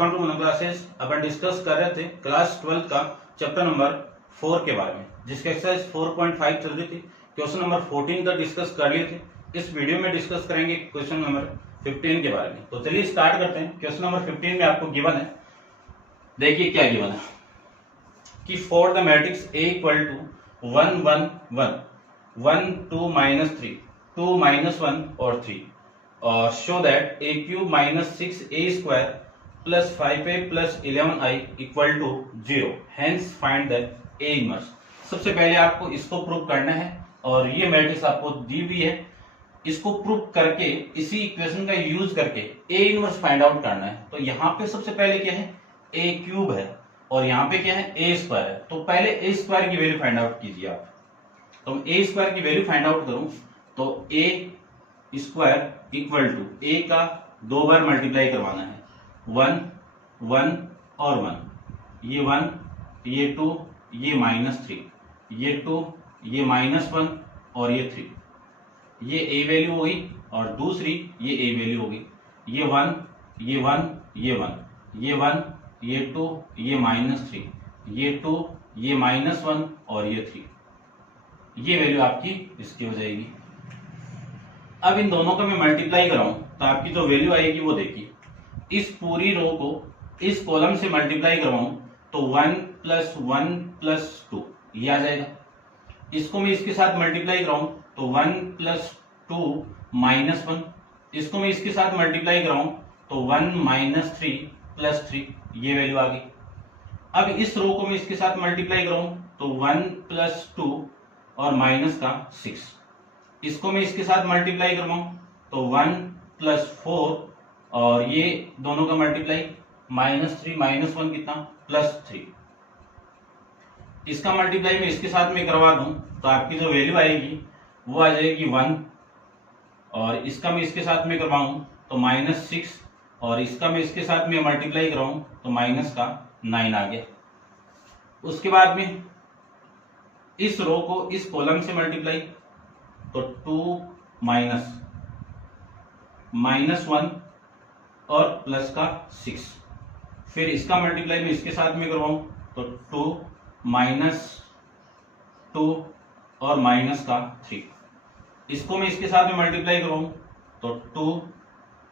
Welcome to mono classes. अपन discuss कर रहे थे क्लास 12 का चैप्टर नंबर 4 के बारे में, जिसके एक्सरसाइज 4.5 चल रही थी। क्वेश्चन नंबर 14 का डिस्कस कर लिए थे। इस वीडियो में डिस्कस करेंगे क्वेश्चन नंबर 15 के बारे में। तो चलिए स्टार्ट करते हैं। क्वेश्चन नंबर 15 में आपको गिवन है, देखिए क्या गिवन है कि for the matrix A equal to 1 1 1 1 2 -3 2 -1 और 3 और show that a cube minus 6a square plus 5a plus 11i equal to 0, hence find the a inverse. सबसे पहले आपको इसको प्रूव करना है और ये मैट्रिक्स आपको दी हुई है। इसको प्रूव करके इसी इक्वेशन का यूज करके a इनवर्स फाइंड आउट करना है। तो यहाँ पे सबसे पहले क्या है, a क्यूब है और यहाँ पे क्या है, a स्क्वायर है। तो पहले a स्क्वायर की वैल्यू फाइंड आउट कीजिए आप। तो a स्क्वायर की वैल्यू फाइंड आउट करूं तो a square equal to a का 2 बार मल्टीप्लाई करवाना है, 1 1 और 1, ये 1 ये 2 ये -3, ये 2 ये -1 और ये 3, ये a वैल्यू होगी और दूसरी ये a वैल्यू होगी। ये 1 ये 1 ये 1 ये 1 ये 2 ये -3, ये 2 ये -1 और ये 3, ये वैल्यू आपकी इसकी हो जाएगी। अब इन दोनों का मैं मल्टीप्लाई कराऊं तो आपकी जो वैल्यू आएगी वो देखिए, इस पूरी रो को इस कॉलम से मल्टीप्लाई करवाऊं तो 1 + 1 + 2 ये आ जाएगा। इसको मैं इसके साथ मल्टीप्लाई कराऊं तो 1 + 2 -1, इसको मैं इसके साथ मल्टीप्लाई कराऊं तो 1 -3 + 3, ये वैल्यू आ गई। अब इस रो को मैं इसके साथ मल्टीप्लाई कराऊं तो 1 + 2 और -6, इसको मैं इसके साथ मल्टीप्लाई करवाऊं तो 1 + 4 और ये दोनों का मल्टीप्लाई -3 -1 कितना +3, इसका मल्टीप्लाई मैं इसके साथ में करवा दूं तो आपकी जो वैल्यू आएगी वो आ जाएगी 1 और इसका मैं इसके साथ में करवाऊं तो -6 और इसका मैं इसके साथ में मल्टीप्लाई कराऊं तो -9 आ गया। उसके बाद में इस रो को इस कॉलम से मल्टीप्लाई तो 2 -1 और प्लस का 6, फिर इसका मल्टीप्लाई मैं इसके साथ में करवाऊं तो 2 -2 और -3, इसको मैं इसके साथ में मल्टीप्लाई करवाऊं तो 2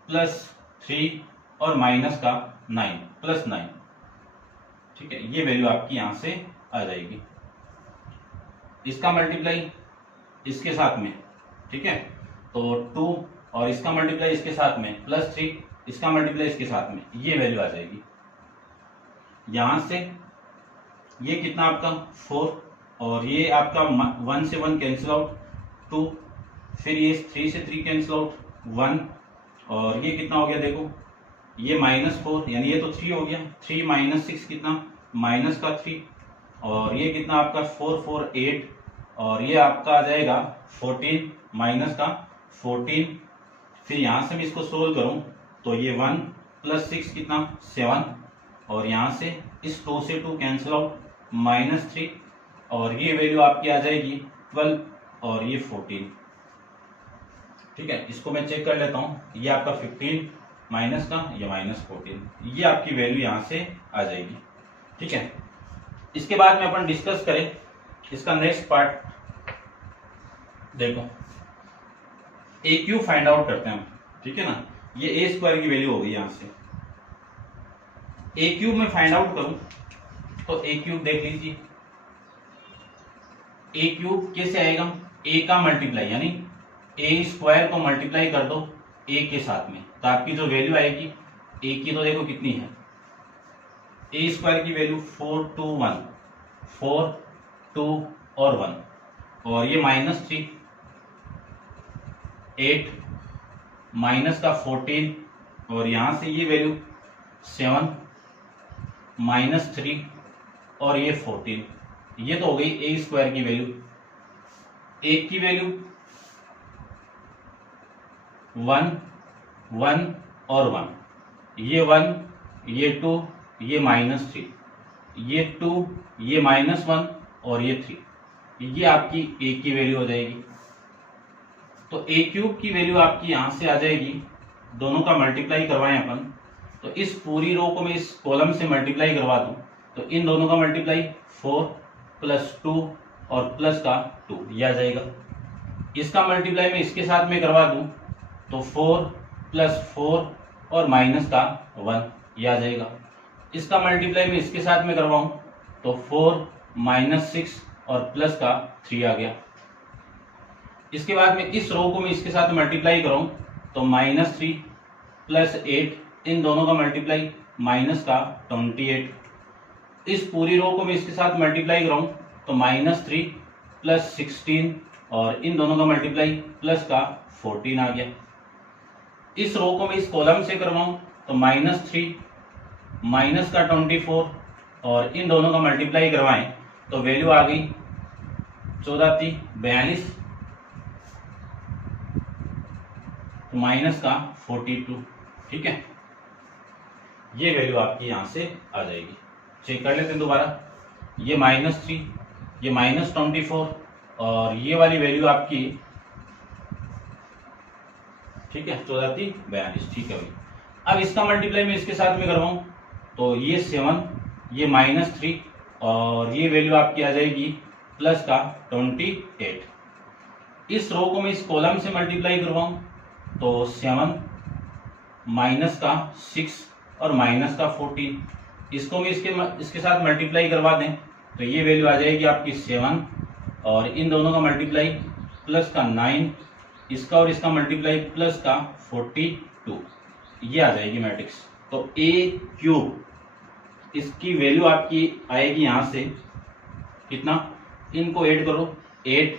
+ 3 और -9 +9, ठीक है। ये वैल्यू आपकी यहां से आ जाएगी। इसका मल्टीप्लाई इसके साथ में, ठीक है, तो 2 और इसका मल्टीप्लाई इसके साथ में +3, इसका मल्टीप्लाई इसके साथ में, ये वैल्यू आ जाएगी। यहां से ये कितना आपका 4 और ये आपका 1 से 1 कैंसिल आउट 2, फिर ये 3 से 3 कैंसिल आउट 1 और ये कितना हो गया, देखो ये -4 यानी ये तो 3 हो गया, 3 - 6 कितना -3 और ये कितना आपका 4 4 8 और ये आपका आ जाएगा 14 -14। फिर यहां से मैं इसको सोल्व करूं तो ये 1 + 6 कितना 7 और यहां से इस 2 से 2 कैंसिल आउट -3 और ये वैल्यू आपकी आ जाएगी 12 और ये 14, ठीक है। इसको मैं चेक कर लेता हूं, ये आपका 15 माइनस का ये -14, ये आपकी वैल्यू यहां से आ जाएगी, ठीक है। इसके बाद में अपन डिस्कस करें इसका नेक्स्ट पार्ट। देखो a क्यूब फाइंड आउट करते हैं हम, ठीक है ना। ये a स्क्वायर की वैल्यू होगी, यहां से a क्यूब में फाइंड आउट करूं तो a क्यूब देख लीजिए, a क्यूब कैसे आएगा, a का मल्टीप्लाई यानी a स्क्वायर को मल्टीप्लाई कर दो a के साथ में, तो आपकी जो वैल्यू आएगी a की तो देखो कितनी है, a स्क्वायर की वैल्यू 4 2 1 4 2 और 1 और ये -3 8 -14 और यहां से ये वैल्यू 7 -3 और ये 14, ये तो हो गई a स्क्वायर की वैल्यू। a की वैल्यू 1 1 और 1, ये 1 ये 2 ये -3, ये 2 ये -1 और ये 3, ये आपकी a की वैल्यू हो जाएगी। तो a क्यूब की वैल्यू आपकी यहां से आ जाएगी, दोनों का मल्टीप्लाई करवाएं अपन तो इस पूरी रो को मैं इस कॉलम से मल्टीप्लाई करवा दूं तो इन दोनों का मल्टीप्लाई 4 प्लस 2 और प्लस का 2 ये आ जाएगा। इसका मल्टीप्लाई मैं इसके साथ में करवा दूं तो 4 प्लस 4 और माइनस का 1 ये आ जाएगा। इसका मल्टीप्लाई मैं इसके साथ में करवाऊं तो 4 माइनस 6 और प्लस का 3 आ गया। इसके बाद में इस रो को मैं इसके साथ मल्टीप्लाई कराऊं तो -3 प्लस 8 इन दोनों का मल्टीप्लाई माइनस का 28। इस पूरी रो को मैं इसके साथ मल्टीप्लाई कराऊं तो -3 प्लस 16 और इन दोनों का मल्टीप्लाई प्लस का 14 आ गया। इस रो को मैं इस कॉलम से करवाऊं तो -3 माइनस का 24 और इन दोनों का मल्टीप्लाई करवाएं तो वैल्यू आ गई 14 42 तो माइनस का 42। ठीक है, ये वैल्यू आपकी यहां से आ जाएगी। चेक कर लेते हैं दोबारा, ये -3 ये -24 और ये वाली वैल्यू आपकी, ठीक है, 14 42। ठीक है भाई, अब इसका मल्टीप्लाई मैं इसके साथ में करवाऊं तो ये 7 ये -3 और ये वैल्यू आपकी आ जाएगी प्लस का 28। इस रो को मैं इस कॉलम से मल्टीप्लाई करवाऊं तो 7 माइनस का 6 और माइनस का 14 इसको मैं इसके साथ मल्टीप्लाई करवा दें तो ये वैल्यू आ जाएगी आपकी 7 और इन दोनों का मल्टीप्लाई प्लस का 9 इसका और इसका मल्टीप्लाई प्लस का 42 ये आ जाएगी मैट्रिक्स। तो a³ इसकी वैल्यू आपकी आएगी यहां से कितना, इनको ऐड करो 8,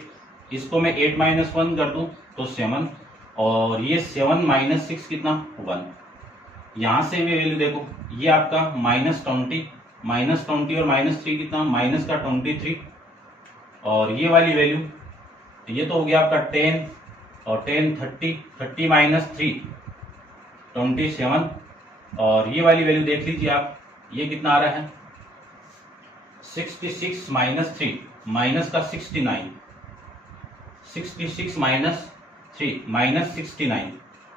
इसको मैं 8 - 1 कर दूं तो 7 और ये 7 - 6 कितना 1। यहां से भी वैल्यू देखो, ये आपका -20 और -3 कितना माइनस का 23 और ये वाली वैल्यू ये तो हो गया आपका 10 और 10 30 30 - 3 27 और ये वाली वैल्यू देख लीजिए आप, ये कितना आ रहा है 66 - 3 माइनस का 69 66 - 3 -69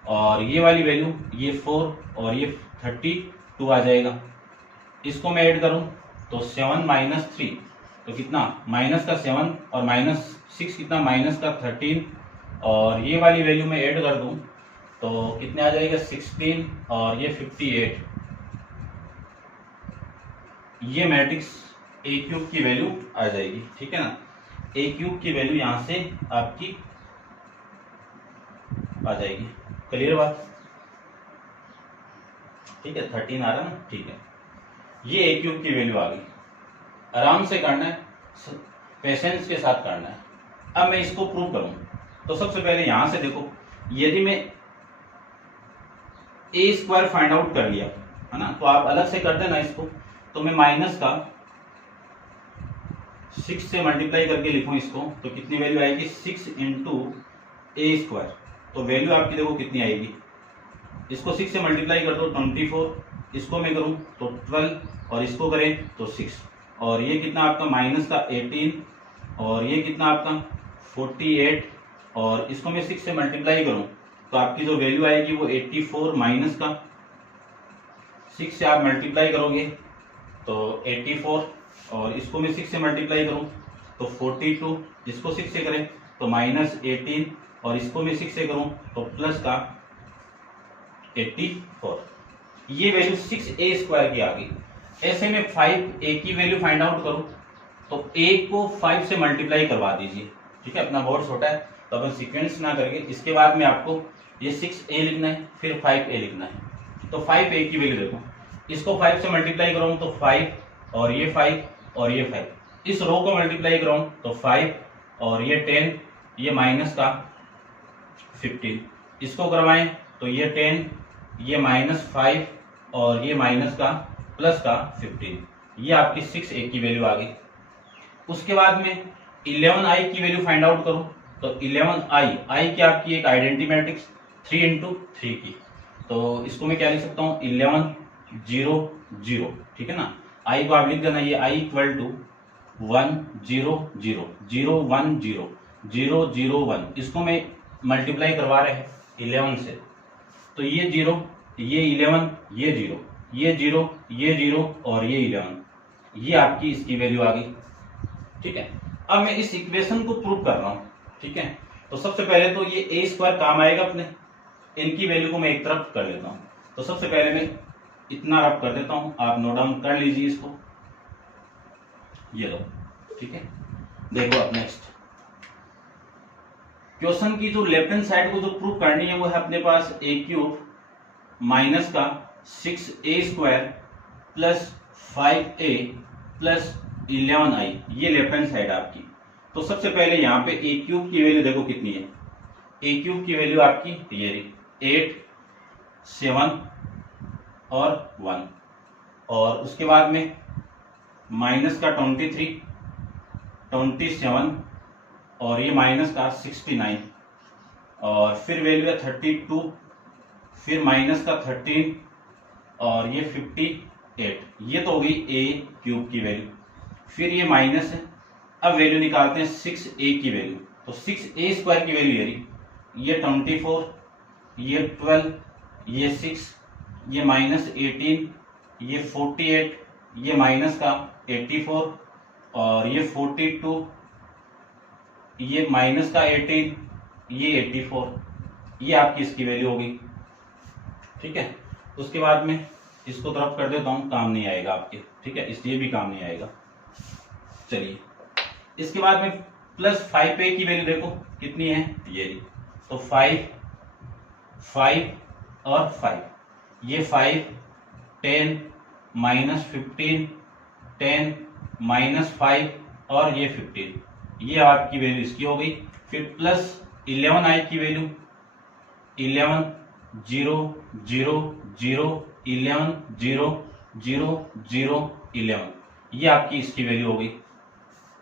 और ये वाली वैल्यू ये 4 और ये 32 आ जाएगा। इसको मैं ऐड करूं तो 7 - 3 तो कितना माइनस का 7 और -6 कितना माइनस का 13 और ये वाली वैल्यू मैं ऐड कर दूं तो कितने आ जाएगा 16 और ये 58। ये मैट्रिक्स a³ की वैल्यू आ जाएगी। ठीक है ना, a³ की वैल्यू यहां से आपकी आ जाएगी। क्लियर बात, ठीक है, 13 आ रहा ना, ठीक है, ये a³ की वैल्यू आ गई। आराम से करना है, पेशेंस के साथ करना है। अब मैं इसको प्रूव करूं तो सबसे पहले यहां से देखो, यदि मैं a² फाइंड आउट कर लिया है ना, तो आप अलग से कर देना इसको, तो मैं माइनस का 6 से मल्टीप्लाई करके लिखूं इसको तो कितनी वैल्यू आएगी 6 × a²। तो वैल्यू आपकी देखो कितनी आएगी, इसको 6 से मल्टीप्लाई कर दो 24, इसको मैं करूं तो 12 और इसको करें तो 6 और ये कितना आपका माइनस का 18 और ये कितना आपका 48 और इसको मैं 6 से मल्टीप्लाई करूं तो आपकी जो वैल्यू आएगी वो 84 माइनस का 6 से आप मल्टीप्लाई करोगे तो 84 और इसको मैं 6 से मल्टीप्लाई करूं तो 42, इसको 6 से करें तो -18 और इसको मैं 6 से करूं तो प्लस का 84। ये वैल्यू 6a² की आ गई। ऐसे में 5a की वैल्यू फाइंड आउट करूं तो a को 5 से मल्टीप्लाई करवा दीजिए। ठीक है, अपना बोर्ड छोटा है तो अपन सीक्वेंस ना करके इसके बाद में आपको ये 6a लिखना है फिर 5a लिखना है। तो 5a की वैल्यू देखो, इसको 5 से मल्टीप्लाई कराऊं तो 5 और ये 5 और ये 5, इस रो को मल्टीप्लाई कराऊं तो 5 और ये 10 ये माइनस का 15, इसको करवाएं तो ये 10 ये -5 और ये माइनस का प्लस का 15, ये आपकी 6a की वैल्यू आ गई। उसके बाद में 11i की वैल्यू फाइंड आउट करूं तो 11i की आपकी एक आइडेंटिटी मैट्रिक्स 3 × 3 की, तो इसको मैं क्या लिख सकता हूं 11 0 0। ठीक है ना, i को आप लिख देना, ये i = 1 0 0 0 1 0 0 0 1, इसको मैं मल्टीप्लाई करवा रहे हैं 11 से तो ये 0 ये 11, ये 0, ये 0, ये 0 और ये 11, ये आपकी इसकी वैल्यू आ गई। ठीक है, अब मैं इस इक्वेशन को प्रूव कर रहा हूं। ठीक है, तो सबसे पहले तो ये a स्क्वायर काम आएगा अपने, इनकी वैल्यू को मैं एक तरफ कर लेता हूं। तो सबसे पहले मैं इतना रब कर देता हूं, आप नोट डाउन कर लीजिए इसको, ये लो। ठीक है, देखो अब नेक्स्ट क्वेश्चन की जो लेफ्ट हैंड साइड को जो प्रूव करनी है वो है अपने पास a क्यूब माइनस का 6a square plus 5a plus 11i, ये लेफ्ट हैंड साइड आपकी। तो सबसे पहले यहाँ पे a क्यूब की वैल्यू देखो कितनी है, a क्यूब की वैल्यू आपकी ये रही 8, 7 और 1, और उसके बाद में माइनस का 23, 27 और ये माइनस का 69, और फिर वैल्यू है 32, फिर माइनस का 13 और ये 58, ये तो हो गई a क्यूब की वैल्यू। फिर ये माइनस है, अब वैल्यू निकालते हैं 6a की वैल्यू। तो 6a स्क्वायर की वैल्यू ये 24, ये 12, ये 6, ये माइनस 18, ये 48, ये माइनस का 84 और ये 42, ये माइनस का 18, ये 84, ये आपकी इसकी वैल्यू होगी। ठीक है, उसके बाद में इसको तरफ कर देता हूं, काम नहीं आएगा आपके। ठीक है, इसलिए भी काम नहीं आएगा। चलिए, इसके बाद में प्लस 5a की वैल्यू देखो कितनी है, ये तो 5, 5 और 5, ये 5, 10 माइनस 15, 10 माइनस 5 और ये 15, ये आपकी वैल्यू इसकी हो गई। फिर प्लस 11i की वैल्यू 11, 0, 0, 0, 11, 0, 0, 0, 11, ये आपकी इसकी वैल्यू हो गई।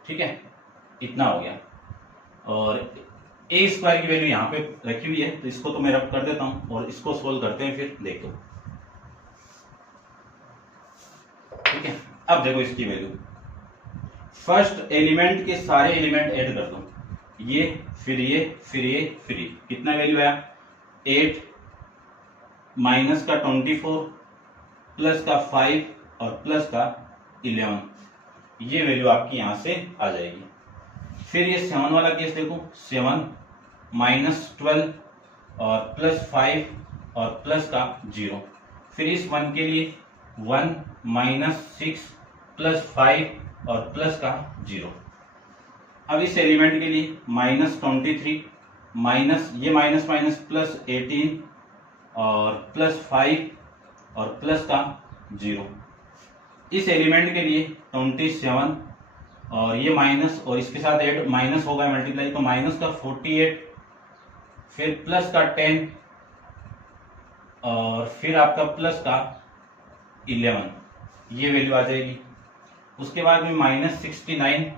ठीक है, इतना हो गया। और a स्क्वायर की वैल्यू यहाँ पे रखी हुई है, तो इसको तो मैं रब कर देता हूं और इसको सोल्व करते हैं, फिर देखो। ठीक है, अब देखो इसकी वैल्यू, फर्स्ट एलिमेंट के सारे एलिमेंट ऐड कर दो, ये फिर ये फिर ये फिर ये, कितना वैल्यू आया 8 माइनस का 24 प्लस का 5 और प्लस का 11, ये वैल्यू आपकी यहां से आ जाएगी। फिर ये 7 वाला केस देखो, 7 माइनस 12 और प्लस 5 और प्लस का 0। फिर इस 1 के लिए 1 माइनस 6 प्लस 5 और प्लस का 0। अब इस एलिमेंट के लिए माइनस 23 माइनस ये माइनस माइनस प्लस 18 और प्लस 5 और प्लस का 0। इस एलिमेंट के लिए 27 और ये माइनस और इसके साथ ऐड माइनस होगा मल्टीप्लाई, तो माइनस का 48, फिर प्लस का 10 और फिर आपका प्लस का 11, ये वैल्यू आ जाएगी। उसके बाद में माइनस 69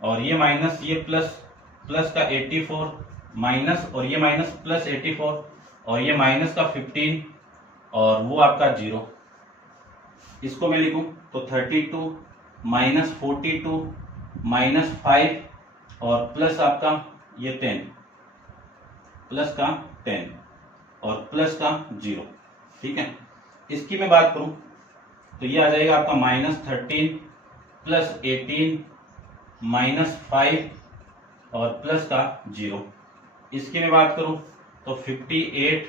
और ये माइनस ये प्लस का 84 माइनस और ये माइनस प्लस 84 और ये माइनस का 15 और वो आपका 0। इसको मैं लिखूं तो 32 माइनस 42 माइनस 5 और प्लस आपका ये 10, प्लस का 10 और प्लस का 0। ठीक है, इसकी मैं बात करूं तो ये आ जाएगा आपका माइनस 13 प्लस 18 माइनस 5 और प्लस का 0। इसकी मैं बात करूं तो 58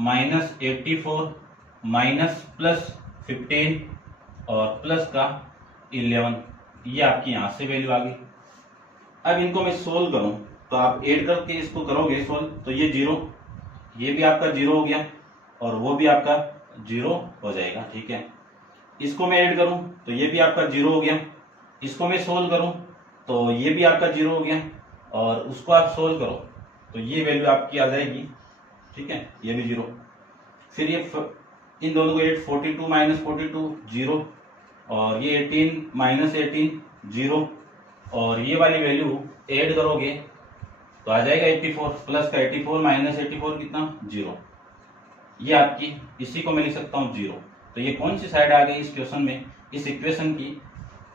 माइनस 84 माइनस प्लस 15 और प्लस का 11, ये आपकी यहां से वैल्यू आ गई। अब इनको मैं सोल्व करूं तो आप ऐड करके इसको करोगे सोल्व, तो ये 0, ये भी आपका 0 हो गया और वो भी आपका 0 हो जाएगा। ठीक है, इसको मैं ऐड करूं तो ये भी आपका 0 हो गया, इसको मैं सोल्व करूं तो ये भी आपका 0 हो गया और उसको आप सोल्व करो तो ये वैल्यू आपकी आ जाएगी। ठीक है, ये भी 0। फिर ये इन दोनों को 8 42 माइनस 42 0 और ये 18 माइनस 18 0 और ये वाली वैल्यू ऐड करोगे तो आ जाएगा 84 प्लस का 84 माइनस 84 कितना 0, ये आपकी इसी को मैं लिख सकता हूँ 0। तो ये कौन सी साइड आ गई इस क्वेश्चन में, इस इक्वेशन की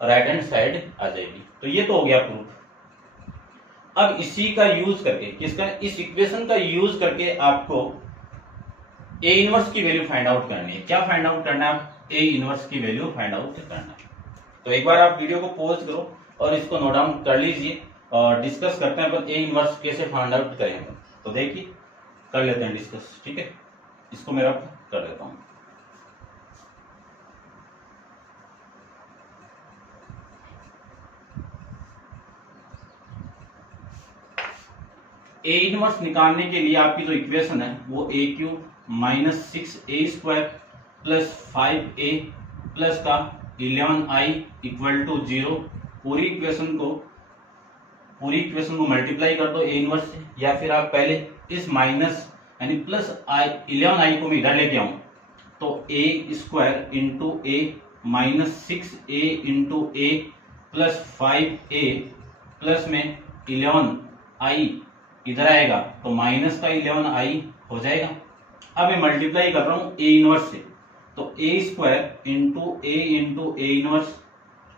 राइट हैंड साइड आ जाएगी। तो ये तो हो गया प्रूफ। अब इसी का यूज करके, किसका, इस इक्वेशन का यूज करके आपको ए इनवर्स की वैल्यू फाइंड आउट करनी है। क्या फाइंड आउट करना है? ए इनवर्स की वैल्यू फाइंड आउट करना है। तो एक बार आप वीडियो को पॉज करो और इसको नोट डाउन कर लीजिए और डिस्कस करते हैं अपन ए इनवर्स कैसे फाइंड आउट करेंगे। तो देखिए कर लेते हैं डिस्कस, ठीक है। इसको मैं रब कर देता हूं। ए इनवर्स निकालने के लिए आपकी जो इक्वेशन है वो a cube minus 6a² plus 5a plus का 11i इक्वल टू 0। पूरी इक्वेशन को मल्टीप्लाई कर दो ए इनवर्स से, या फिर आप पहले इस माइनस यानी प्लस 11i को मैं इधर लेके आऊं तो a² into A minus 6a into A plus 5a plus में 11i इधर आएगा तो माइनस का 11i हो जाएगा। अब मैं मल्टीप्लाई कर रहा हूं ए इनवर्स से, तो a² into A inverse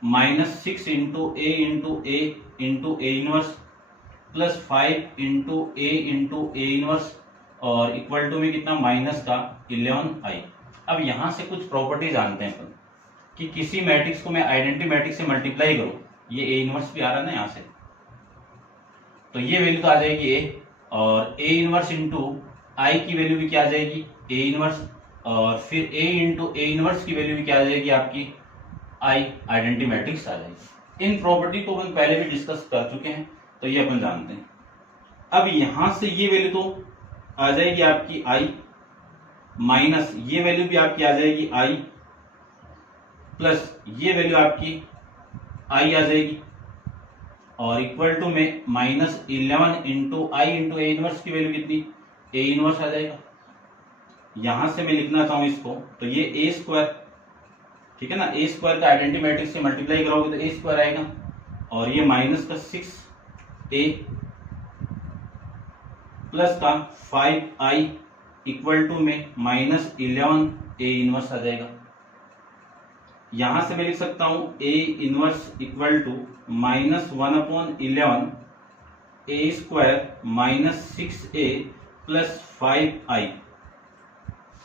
minus 6 into A inverse plus 5 into A inverse और इक्वल टू में कितना माइनस का 11i। अब यहां से कुछ प्रॉपर्टी जानते हैं अपन कि किसी मैट्रिक्स को मैं आइडेंटिटी मैट्रिक्स से मल्टीप्लाई करूं, ये ए इनवर्स भी आ रहा है ना यहां से, तो ये वैल्यू तो आ जाएगी ए, और ए इनवर्स इंटू आई की वैल्यू भी क्या आ जाएगी ए इनवर्स, और फिर ए इंटू ए इनवर्स की वैल्यू भी क्या आ जाएगी आपकी आई, आइडेंटिटी मैट्रिक्स आ जाएगी। इन प्रॉपर्टी को अपन पहले भी डिस्कस कर चुके हैं तो ये अपन जानते हैं। अब यहां से ये वैल्यू तो आ जाएगी आपकी आई माइनस ये वैल्यू भी आपकी आ जाएगी आई प्लस ये वैल्यू आपकी आई आ जाएगी और इक्वल टू में minus 11 into I into A inverse की वैल्यू कितनी ए इनवर्स आ जाएगा। यहां से मैं लिखना चाहूं इसको तो ये a², ठीक है ना, a² का आइडेंटिटी मैट्रिक्स से मल्टीप्लाई करोगे तो a² आएगा और ये माइनस का 6a प्लस का 5i इक्वल टू में माइनस 11 ए इनवर्स आ जाएगा। यहां से मैं लिख सकता हूं A inverse equal to minus 1/11 a² minus 6a plus 5i।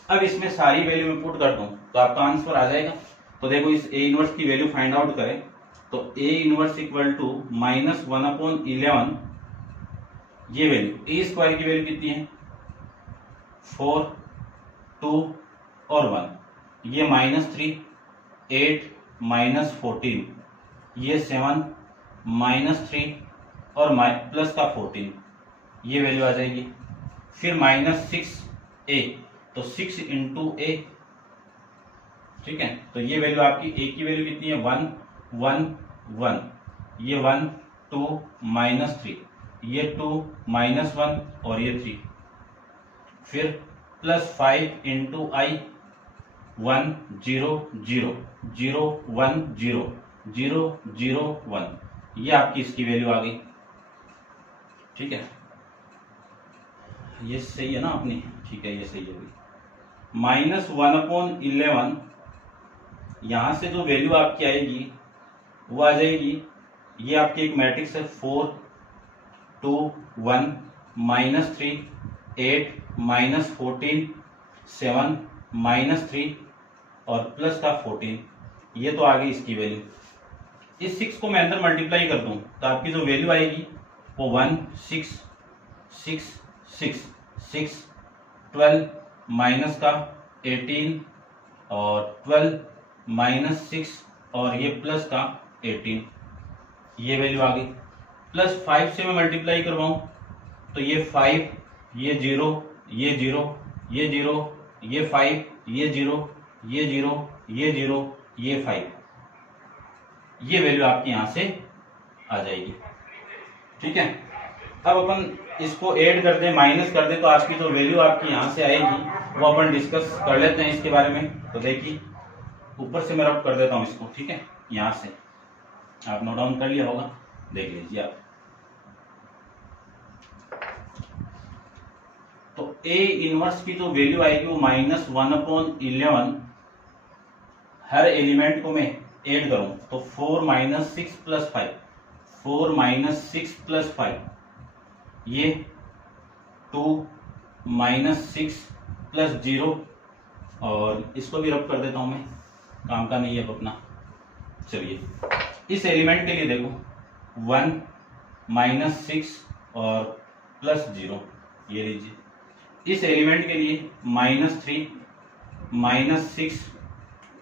अब इसमें सारी वैल्यू में पुट कर दूं तो आपका आंसर आ जाएगा। तो देखो इस ए इनवर्स की वैल्यू फाइंड आउट करें तो A inverse equal to minus 1/11, ये वैल्यू a² की वैल्यू कितनी है 4, 2 और 1, ये -3, 8 माइनस 14, ये 7 -3 और प्लस का 14, ये वैल्यू आ जाएगी। फिर माइनस 6a तो 6 इंटू ए, ठीक है, तो ये वैल्यू आपकी ए की वैल्यू कितनी है 1, 1, 1, ये 1, 2 -3, ये 2 -1 और ये 3, फिर प्लस 5 इंटू आई 1 0 0 0 1 0 0 0 1, ये आपकी इसकी वैल्यू आ गई, ठीक है। ये सही है ना अपनी, ठीक है, ये सही होगी। माइनस 1/11 यहां से जो वैल्यू आपकी आएगी वो आ जाएगी, ये आपकी एक मैट्रिक्स है 4, 2 1 -3 8 -14 7 -3 और प्लस का 14, ये तो आ गई इसकी वैल्यू। इस 6 को मैं अंदर मल्टीप्लाई कर दूं तो आपकी जो वैल्यू आएगी वो 1 6 6 6 6 12 माइनस का 18 और 12 -6 और ये प्लस का 18, ये वैल्यू आ गई। प्लस 5 से मैं मल्टीप्लाई करवाऊं तो ये 5, ये 0, ये 0, ये 0, ये 5, ये 0, ये 0, ये 0, ये 5, ये वैल्यू आपकी यहां से आ जाएगी, ठीक है। अब अपन इसको ऐड कर दें, माइनस कर दें तो आपकी जो वैल्यू आपकी यहां से आएगी वो अपन डिस्कस कर लेते हैं इसके बारे में। तो देखिए ऊपर से मैं रब कर देता हूं इसको, ठीक है, यहां से आप नोट डाउन कर लिया होगा, देख लीजिए आप। तो ए इनवर्स की जो वैल्यू आएगी वो माइनस 1/11, हर एलिमेंट को मैं ऐड करूं तो 4 - 6 + 5, 4 - 6 + 5, ये 2 - 6 प्लस 0 और इसको भी रब कर देता हूं मैं, काम का नहीं है अब अपना। चलिए इस एलिमेंट के लिए देखो 1 -6 और प्लस 0, ये लीजिए। इस एलिमेंट के लिए -3 -6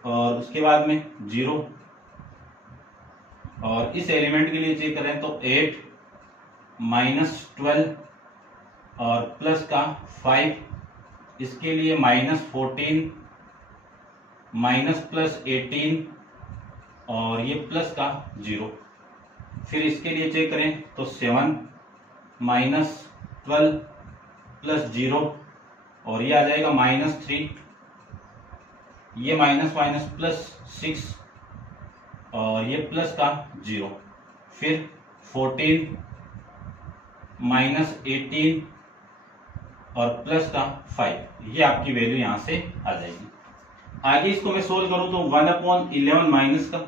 और उसके बाद में 0, और इस एलिमेंट के लिए चेक करें तो 8 -12 और प्लस का 5, इसके लिए -14 प्लस 18 और ये प्लस का 0। फिर इसके लिए चेक करें तो 7 -12 प्लस 0 और ये आ जाएगा -3, ये माइनस माइनस प्लस 6 और ये प्लस का 0। फिर 14 -18 और प्लस का 5, ये आपकी वैल्यू यहां से आ जाएगी। आगे इसको मैं सोल्व करूं तो 1/11 माइनस का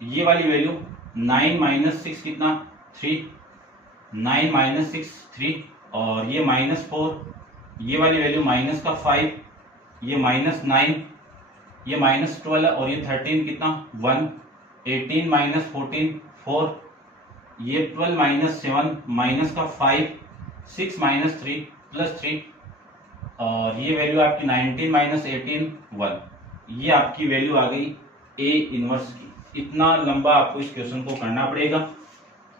ये वाली वैल्यू 9 - 6 कितना 3, 9 - 6 3 और ये -4, ये वाली वैल्यू माइनस का 5, ये -9, ये -12 और ये 13 कितना 1, 18 - 14 4, ये 12 - 7 माइनस का 5, 6 - 3 प्लस 3 और ये वैल्यू आपकी 19 - 18 1, ये आपकी वैल्यू आ गई ए इनवर्स की। इतना लंबा आपको इस क्वेश्चन को करना पड़ेगा।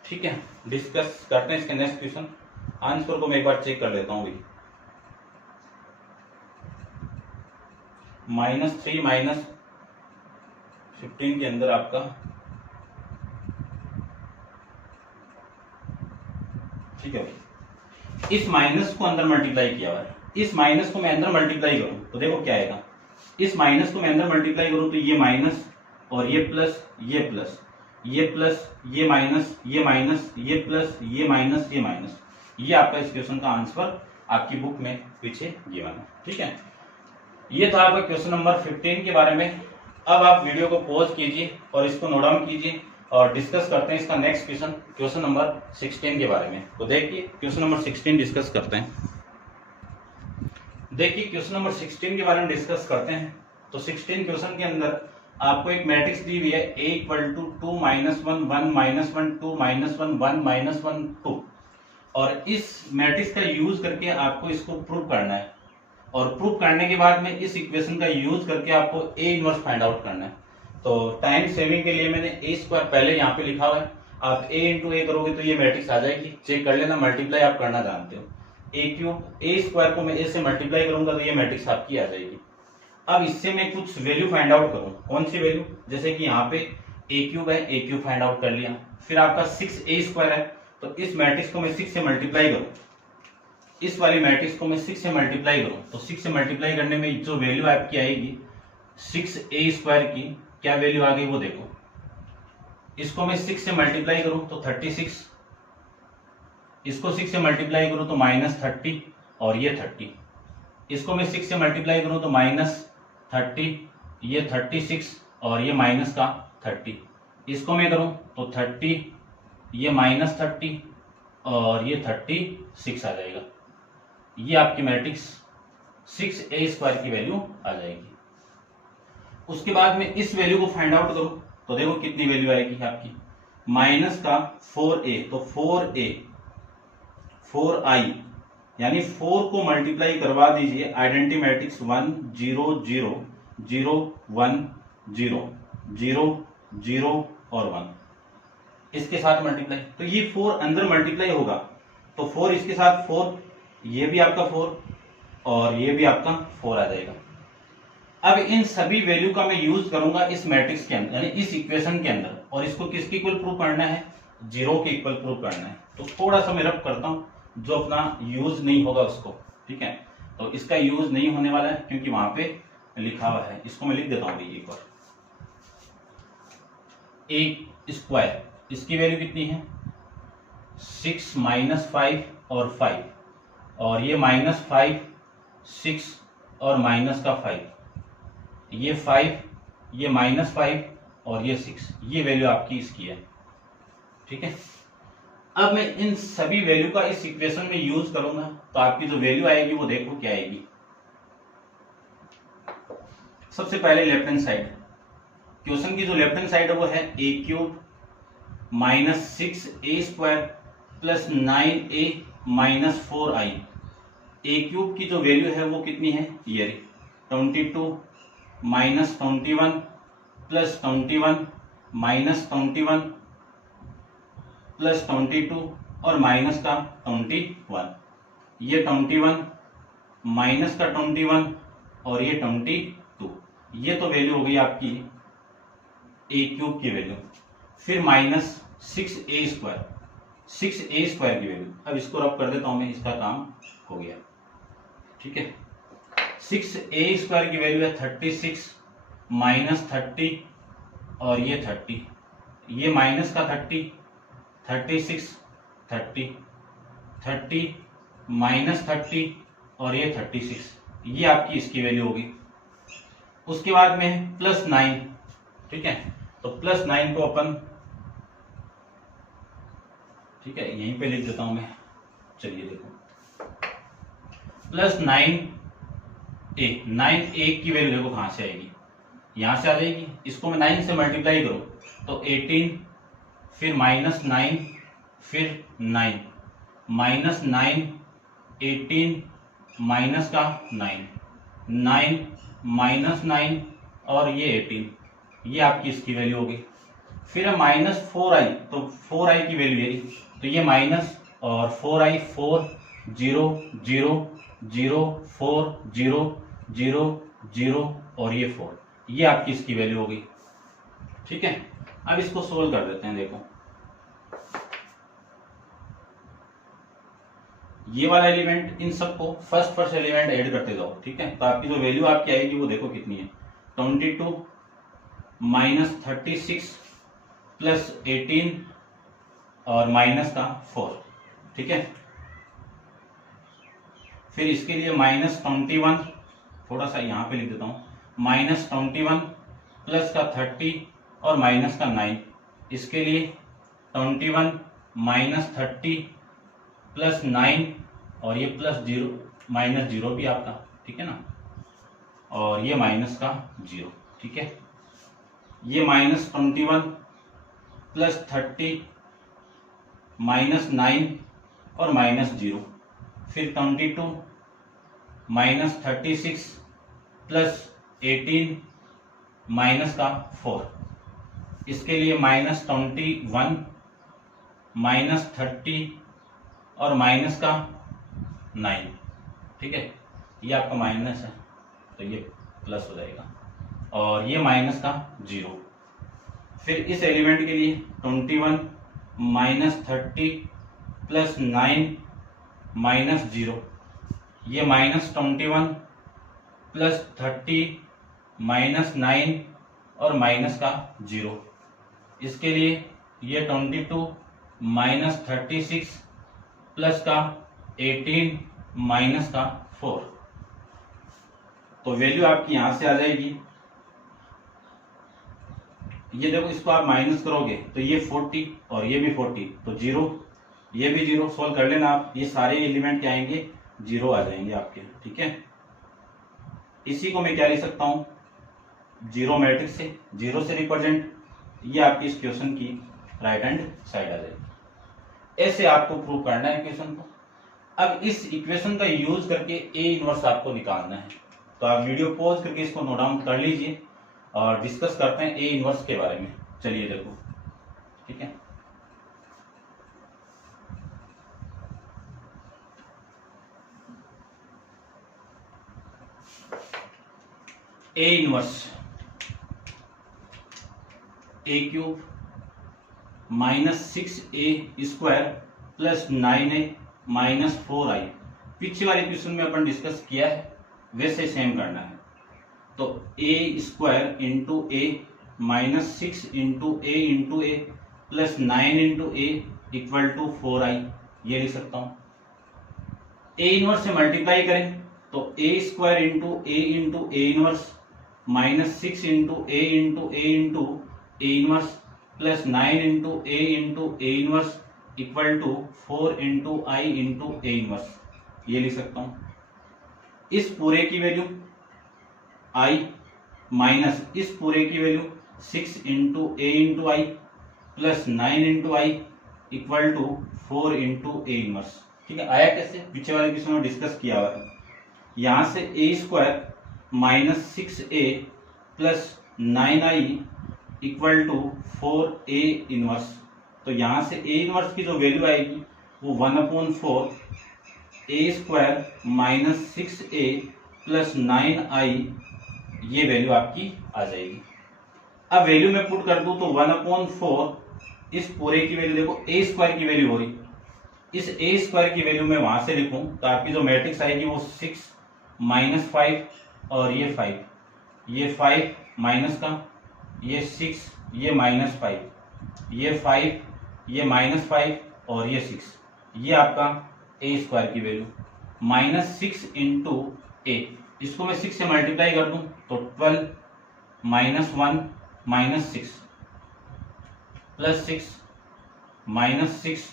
ठीक है, डिस्कस करते हैं इसके नेक्स्ट क्वेश्चन। आंसर को मैं एक बार चेक कर लेता हूँ भाई। -3 - 15 के अंदर आपका ठीक है भाई, इस माइनस को अंदर मल्टीप्लाई किया हुआ है, इस माइनस को मैं अंदर मल्टीप्लाई करूं तो देखो क्या आएगा। इस माइनस को मैं अंदर मल्टीप्लाई करूं तो ये माइनस और ये प्लस, ये प्लस, ये प्लस, ये माइनस, ये माइनस, ये प्लस, ये माइनस, ये माइनस, ये आपका इस क्वेश्चन का आंसर आपकी बुक में पीछे गिवन है। ठीक है, ये था आपका क्वेश्चन नंबर 15 के बारे में। अब आप वीडियो को पॉज कीजिए और इसको नोट डाउन कीजिए और डिस्कस करते हैं इसका नेक्स्ट क्वेश्चन, क्वेश्चन नंबर 16 के बारे में। तो देखिए क्वेश्चन नंबर 16 डिस्कस करते हैं। देखिए क्वेश्चन नंबर 16 के बारे में डिस्कस करते हैं। तो 16 क्वेश्चन के अंदर आपको एक मैट्रिक्स दी हुई है A = 2 - 1 1 -1 2 -1 1 -1 2 और इस मैट्रिक्स का यूज करके आपको इसको प्रूव करना है और प्रूव करने के बाद में इस इक्वेशन का यूज करके आपको A इनवर्स फाइंड आउट करना है। तो टाइम सेविंग के लिए मैंने A² पहले यहाँ पे लिखा हुआ है, आप A × A करोगे तो ये मैट्रिक्स आ जाएगी। चेक कर लेना, मल्टीप्लाई आप करना जानते हो। A² को मैं A से मल्टीप्लाई करूंगा तो ये मैट्रिक्स आपकी आ जाएगी। अब इससे मैं कुछ वैल्यू फाइंड आउट करूं, कौन सी वैल्यू, जैसे कि यहाँ पे A³ है, A³ फाइंड आउट कर लिया। फिर आपका 6A² है तो इस मैट्रिक्स को मैं 6 से मल्टीप्लाई करूं, इस वाली मैट्रिक्स को मैं 6 से मल्टीप्लाई करूं तो 6 से मल्टीप्लाई करने में जो वैल्यू आपकी आएगी 6A² की क्या वैल्यू आ गई वो देखो। इसको मैं 6 से मल्टीप्लाई करूं तो 36, इसको 6 से मल्टीप्लाई करूं तो -30 और ये 30, इसको मैं 6 से मल्टीप्लाई करूं तो -30, ये 36 और ये माइनस का 30, इसको मैं करूं तो 30, ये -30 और ये 36 आ जाएगा। ये आपकी मैट्रिक्स 6A² की वैल्यू आ जाएगी। उसके बाद में इस वैल्यू को फाइंड आउट करूं तो देखो कितनी वैल्यू आएगी आपकी, माइनस का 4A तो 4A 4I यानी 4 को मल्टीप्लाई करवा दीजिए, आइडेंटिटी मैट्रिक्स 1 0 0 0 1 0 0 0 और 1 इसके साथ मल्टीप्लाई, तो ये 4 अंदर मल्टीप्लाई होगा तो 4 इसके साथ 4, ये भी आपका 4 और ये भी आपका 4 आ जाएगा। अब इन सभी वैल्यू का मैं यूज करूंगा इस मैट्रिक्स के अंदर यानी इस इक्वेशन के अंदर, और इसको किसके इक्वल प्रूव करना है, 0 के इक्वल प्रूव करना है। तो थोड़ा सा मैं रब करता हूं, जो अपना यूज नहीं होगा उसको, ठीक है, तो इसका यूज नहीं होने वाला है क्योंकि वहां पे लिखा हुआ है। इसको मैं लिख देता हूं एक बार, A², इसकी वैल्यू कितनी है 6 - 5 और 5 और ये -5 6 और माइनस का 5, ये 5, ये -5 और ये 6, ये वैल्यू आपकी इसकी है। ठीक है, अब मैं इन सभी वैल्यू का इस इक्वेशन में यूज करूंगा तो आपकी जो वैल्यू आएगी वो देखो क्या आएगी, सबसे पहले लेफ्ट हैंड साइड, क्वेश्चन की जो लेफ्ट हैंड साइड है वो है a cube minus 6a² plus 9a minus 4i। A cube की जो वैल्यू है वो कितनी है, ये 22 माइनस 21 प्लस 21 माइनस 21 प्लस 22 और माइनस का 21, ये 21 माइनस का 21 और ये 22, ये तो वैल्यू हो गई आपकी ए क्यूब की वैल्यू। फिर माइनस 6a² की वैल्यू, अब इसको रब कर देता हूं मैं, इसका काम हो गया। ठीक है, 6a² की वैल्यू है 36 माइनस 30 और ये 30, ये माइनस का 30, 36 30 30 माइनस 30 और ये 36, ये आपकी इसकी वैल्यू होगी। उसके बाद में प्लस 9, ठीक है, तो प्लस 9 को अपन, ठीक है, यहीं पे लिख देता हूं मैं। चलिए देखो, प्लस 9a की वैल्यू देखो कहां से आएगी, यहां से आ जाएगी। इसको मैं 9 से मल्टीप्लाई करूं तो 18, फिर माइनस 9, फिर 9, माइनस 9 18 माइनस का 9 9 माइनस 9 और ये 18, ये आपकी इसकी वैल्यू होगी। फिर माइनस 4i, तो 4i की वैल्यू है, तो ये माइनस और 4i 4 0 0 0 4 0 0 0 और ये 4, ये आपकी इसकी वैल्यू होगी। ठीक है, अब इसको सोल्व कर देते हैं। देखो ये वाला एलिमेंट, इन सबको फर्स्ट एलिमेंट ऐड करते जाओ। ठीक है, तो आपकी जो वैल्यू आपकी आएगी वो देखो कितनी है, 22 माइनस 36 प्लस 18 और माइनस का 4। ठीक है, फिर इसके लिए माइनस 21, थोड़ा सा यहाँ पे लिख देता हूँ, माइनस 21 प्लस का 30 और माइनस का 9, इसके लिए 21 माइनस 30 प्लस 9 और ये प्लस 0 माइनस 0 भी आपका, ठीक है ना, और ये माइनस का 0। ठीक है, ये माइनस 21 प्लस 30 माइनस 9 और माइनस 0, फिर 22 माइनस 36 प्लस 18 माइनस का 4, इसके लिए माइनस 21 माइनस 30 और माइनस का 9। ठीक है, ये आपका माइनस है तो ये प्लस हो जाएगा और ये माइनस का 0। फिर इस एलिमेंट के लिए 21 माइनस 30 प्लस 9 माइनस 0, ये माइनस 21 प्लस 30 माइनस 9 और माइनस का 0, इसके लिए ये 22 माइनस 36 प्लस का 18 माइनस का 4, तो वैल्यू आपकी यहां से आ जाएगी। ये देखो, इसको आप माइनस करोगे तो ये 40 और ये भी 40, तो 0, ये भी 0, सोल्व कर लेना आप। ये सारे एलिमेंट क्या आएंगे, 0 आ जाएंगे आपके। ठीक है, इसी को मैं क्या लिख सकता हूं, 0 मैट्रिक्स से, 0 से रिप्रेजेंट, ये आपकी इस क्वेश्चन की राइट हैंड साइड आ जाएगी। ऐसे आपको प्रूव करना है क्वेश्चन को। अब इस इक्वेशन का यूज करके ए इनवर्स आपको निकालना है, तो आप वीडियो पॉज करके इसको नोट डाउन कर लीजिए और डिस्कस करते हैं ए इनवर्स के बारे में। चलिए देखो, ठीक है, A inverse A cube minus 6a² plus 9a minus 4i। पीछे वाले क्वेश्चन में अपन डिस्कस किया है, वैसे सेम करना है। तो a² into A minus 6 into A plus 9 into A equal to 4i, ये लिख सकता हूं। ए इनवर्स से मल्टीप्लाई करें तो a² into A inverse minus 6 into A inverse plus 9 into A inverse equal to 4 into I into A inverse, ये लिख सकता हूं। इस पूरे की वैल्यू i माइनस इस पूरे की value 6 into A into I plus 9 into I equal to 4 into A inverse. ठीक है, आया कैसे? पीछे वाले क्वेश्चन में डिस्कस किया हुआ है। यहां से a square minus 6a plus 9i equal to 4a inverse. तो यहां से a इनवर्स की जो वैल्यू आएगी वो 1/4 a square minus 6a plus 9i, ये वैल्यू आपकी आ जाएगी। अब वैल्यू में पुट कर दूं तो 1/4 इस पूरे की वैल्यू, देखो a स्क्वायर की वैल्यू हो रही, इस a स्क्वायर की वैल्यू में वहां से लिखूं तो आपकी जो मैट्रिक्स आएगी वो 6 माइनस 5 और ये 5, ये 5 माइनस का, ये 6, ये माइनस 5, ये 5, ये माइनस 5 और ये 6, ये आपका a स्क्वायर की वैल्यू माइनस 6 इंटू ए। इसको मैं 6 से मल्टीप्लाई कर दूं तो 12 माइनस 1 माइनस 6 प्लस 6 माइनस 6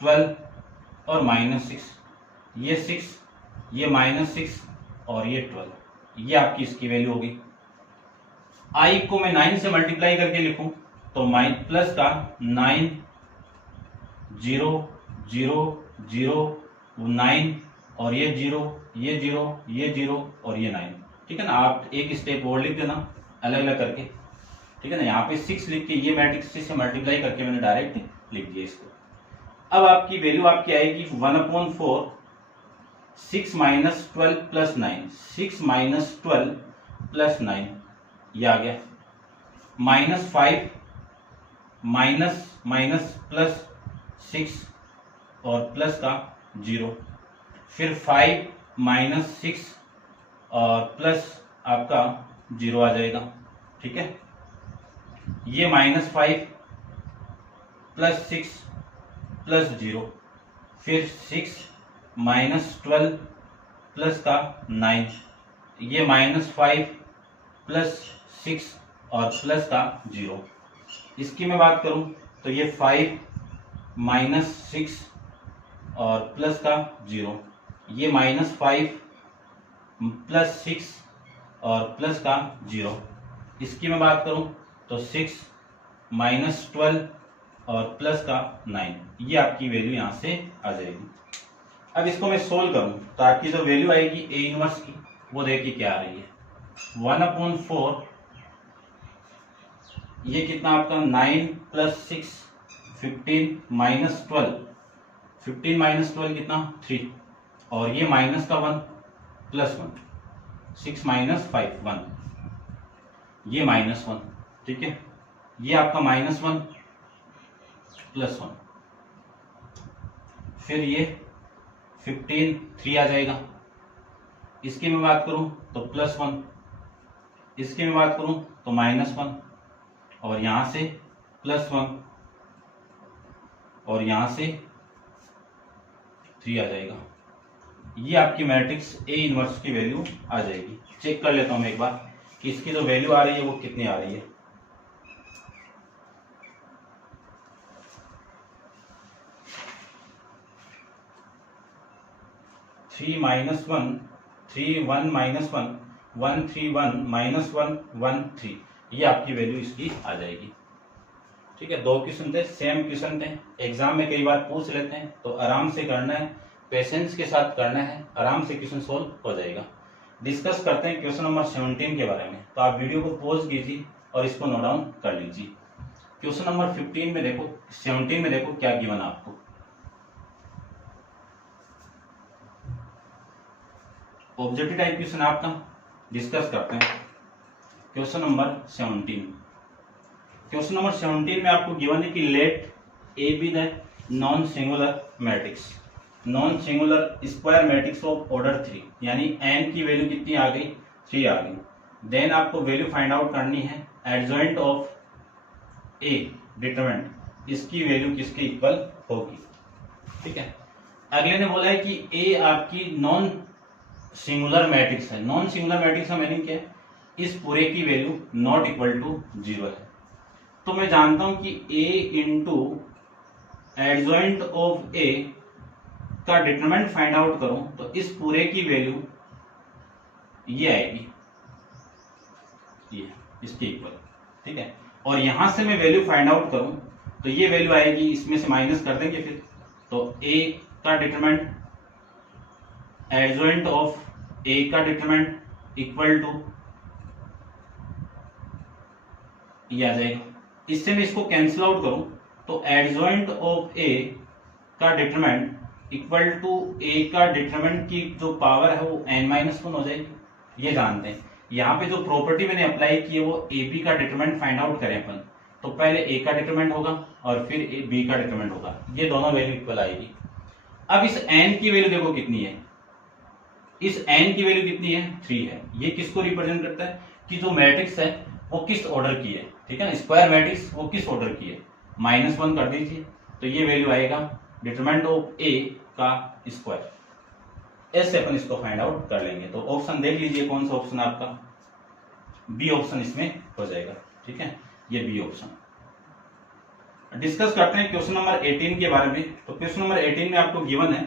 12 और माइनस 6, ये 6, ये माइनस 6 और ये 12, ये आपकी इसकी वैल्यू होगी। आई को मैं 9 से मल्टीप्लाई करके लिखूं तो प्लस का 9 0 0 0 9 और ये 0 ये 0 ये 0 और ये 9। ठीक है ना, आप एक स्टेप और लिख देना अलग अलग करके। ठीक है ना, यहाँ पे 6 लिख के ये मैट्रिक्स से मल्टीप्लाई करके मैंने डायरेक्ट लिख दिया इसको। अब आपकी वैल्यू आपकी आएगी 1/4 6 माइनस 12 प्लस 9, 6 माइनस 12 प्लस 9, ये आ गया। माइनस 5 माइनस माइनस प्लस 6 और प्लस का 0, फिर 5 माइनस 6 और प्लस आपका 0 आ जाएगा। ठीक है, ये माइनस 5 प्लस 6 प्लस 0, फिर 6 माइनस 12 प्लस का 9, ये माइनस 5 प्लस 6 और प्लस का 0। इसकी मैं बात करूं तो ये 5 माइनस 6 और प्लस का 0, ये माइनस 5 प्लस 6 और प्लस का 0। इसकी मैं बात करूं तो 6 माइनस 12 और प्लस का 9, ये आपकी वैल्यू यहां से आ जाएगी। अब इसको मैं सोल्व करूं तो आपकी जो वैल्यू आएगी ए इनवर्स की वो देखिए क्या आ रही है। 1/4 ये कितना आपका 9 प्लस 6 15 माइनस 12, 15 माइनस 12 कितना 3 और ये माइनस का 1 प्लस 1, 6 माइनस 5 1, ये माइनस 1। ठीक है, ये आपका माइनस 1 प्लस 1, फिर ये 15 3 आ जाएगा। इसकी मैं बात करूं तो प्लस 1, इसकी मैं बात करूं तो माइनस 1 और यहां से प्लस 1 और यहां से 3 आ जाएगा। ये आपकी मैट्रिक्स ए इनवर्स की वैल्यू आ जाएगी। चेक कर लेता हूं मैं एक बार कि इसकी जो वैल्यू आ रही है वो कितनी आ रही है। थ्री माइनस 1 3 1 माइनस 1 1 3 1 माइनस 1 1 3, ये आपकी वैल्यू इसकी आ जाएगी। ठीक है, 2 क्वेश्चन थे, सेम क्वेश्चन थे, एग्जाम में कई बार पूछ लेते हैं, तो आराम से करना है, पेशेंस के साथ करना है, आराम से क्वेश्चन सोल्व हो जाएगा। डिस्कस करते हैं क्वेश्चन नंबर 17 के बारे में। तो आप वीडियो को पॉज कीजिए और इसको नोट डाउन कर लीजिए। क्वेश्चन नंबर 15 में देखो, 17 में देखो क्या गिवन आपको। ऑब्जेक्टिव टाइप क्वेश्चन आपका डिस्कस करते हैं। क्वेश्चन नंबर 17, क्वेश्चन नंबर 17 में आपको गिवन है कि let A be the non singular matrix, non singular square matrix of order 3, यानी n की वैल्यू कितनी आ गई 3 आ गई। देन आपको वैल्यू फाइंड आउट करनी है एडजॉइंट ऑफ ए डिटरमिनेंट, इसकी वैल्यू किसके इक्वल होगी। ठीक है, अगले ने बोला है कि ए आपकी नॉन सिंगुलर मैट्रिक्स है। नॉन सिंगुलर मैट्रिक्स का मीनिंग क्या है, इस पूरे की वैल्यू नॉट इक्वल टू 0 है। तो मैं जानता हूं कि a into adjoint of a का डिटरमिनेंट फाइंड आउट करूं तो इस पूरे की वैल्यू ये आएगी। ये इसके इक्वल, ठीक है। और यहां से मैं वैल्यू फाइंड आउट करूं तो ये वैल्यू आएगी, इसमें से माइनस कर देंगे फिर, तो ए का डिटरमिनेंट एडजॉइंट ऑफ ए का डिटरमिनेंट इक्वल टू ये आ जाएगा। इससे मैं इसको कैंसिल आउट करूं तो एडजॉइंट ऑफ ए का डिटरमिनेंट इक्वल टू ए का डिटरमिनेंट की जो पावर है वो n-1 हो जाएगी। ये जानते हैं। यहाँ पे जो प्रॉपर्टी मैंने अप्लाई की है वो ए बी का डिटरमिनेंट फाइंड आउट करें अपन, तो पहले ए का डिटरमिनेंट होगा और फिर ए बी का डिटरमिनेंट होगा, ये दोनों वैल्यू इक्वल आएगी। अब इस n की वैल्यू देखो कितनी है, इस n की वैल्यू कितनी है, 3 है। ये किसको रिप्रेजेंट करता है कि जो मैट्रिक्स है वो किस ऑर्डर की है, ठीक है ना, स्क्वायर मैट्रिक्स वो किस ऑर्डर की है, -1 कर दीजिए तो ये वैल्यू आएगा डिटरमिनेंट ऑफ ए का स्क्वायर। ऐसे अपन इसको फाइंड आउट कर लेंगे। तो ऑप्शन देख लीजिए कौन सा ऑप्शन आपका, बी ऑप्शन इसमें हो जाएगा, ठीक है, ये बी ऑप्शन। डिस्कस करते हैं क्वेश्चन नंबर 18 के बारे में। तो क्वेश्चन नंबर 18 में आपको गिवन है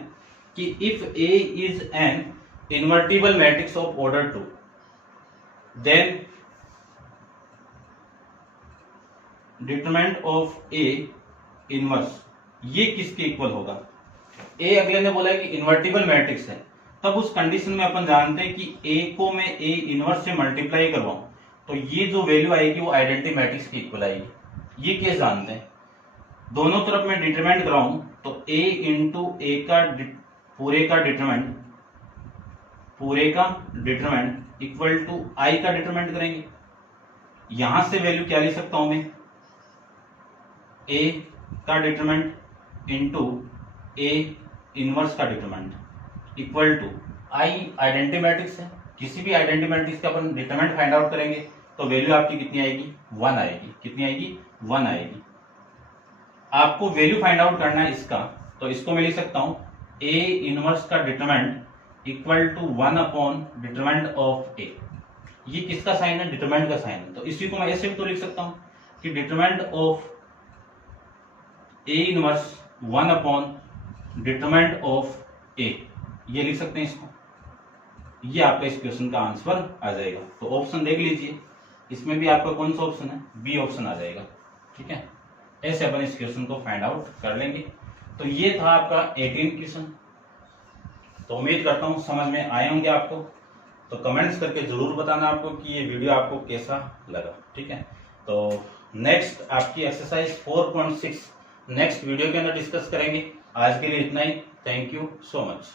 कि if A is an invertible matrix of order 2 then determinant of A inverse, ये किसके इक्वल होगा। ए अगले ने बोला है कि इन्वर्टिबल मैट्रिक्स है, तब उस कंडीशन में अपन जानते हैं कि ए को मैं ए इनवर्स से मल्टीप्लाई करवाऊं तो ये जो वैल्यू आएगी वो आइडेंटिटी मैट्रिक्स की इक्वल आएगी। ये केस जानते हैं। दोनों तरफ मैं डिटरमिनेंट कराऊं तो ए इंटू ए का पूरे का डिटरमिनेंट इक्वल टू आई का डिटरमिनेंट करेंगे। यहां से वैल्यू क्या ले सकता हूं मैं, ए का डिटरमिनेंट इंटू ए इनवर्स का determinant equal to I identity matrix है। किसी भी आइडेंटिटी मैट्रिक्स का अपन डिटरमिनेंट फाइंड आउट करेंगे तो वैल्यू आपकी कितनी आएगी, 1 आएगी। कितनी आएगी, 1 आएगी। आपको वैल्यू फाइंड आउट करना है इसका, तो इसको मैं लिख सकता हूं ए इनवर्स का determinant equal to 1 upon determinant of A. ये किसका साइन है, डिटरमिनेंट का साइन है। तो इसी को मैं ऐसे भी तो लिख सकता हूं कि determinant of A inverse 1 upon determinant of A, ये लिख सकते हैं इसको। ये आपका इस क्वेश्चन का आंसर आ जाएगा। तो ऑप्शन देख लीजिए, इसमें भी आपका कौन सा ऑप्शन है, बी ऑप्शन आ जाएगा, ठीक है। ऐसे अपन इस क्वेश्चन को फाइंड आउट कर लेंगे। तो ये था आपका 18 क्वेश्चन। तो उम्मीद करता हूं समझ में आए होंगे आपको। तो कमेंट्स करके जरूर बताना आपको कि ये वीडियो आपको कैसा लगा, ठीक है। तो नेक्स्ट आपकी एक्सरसाइज 4.6 नेक्स्ट वीडियो के अंदर डिस्कस करेंगे। आज के लिए इतना ही। Thank you so much.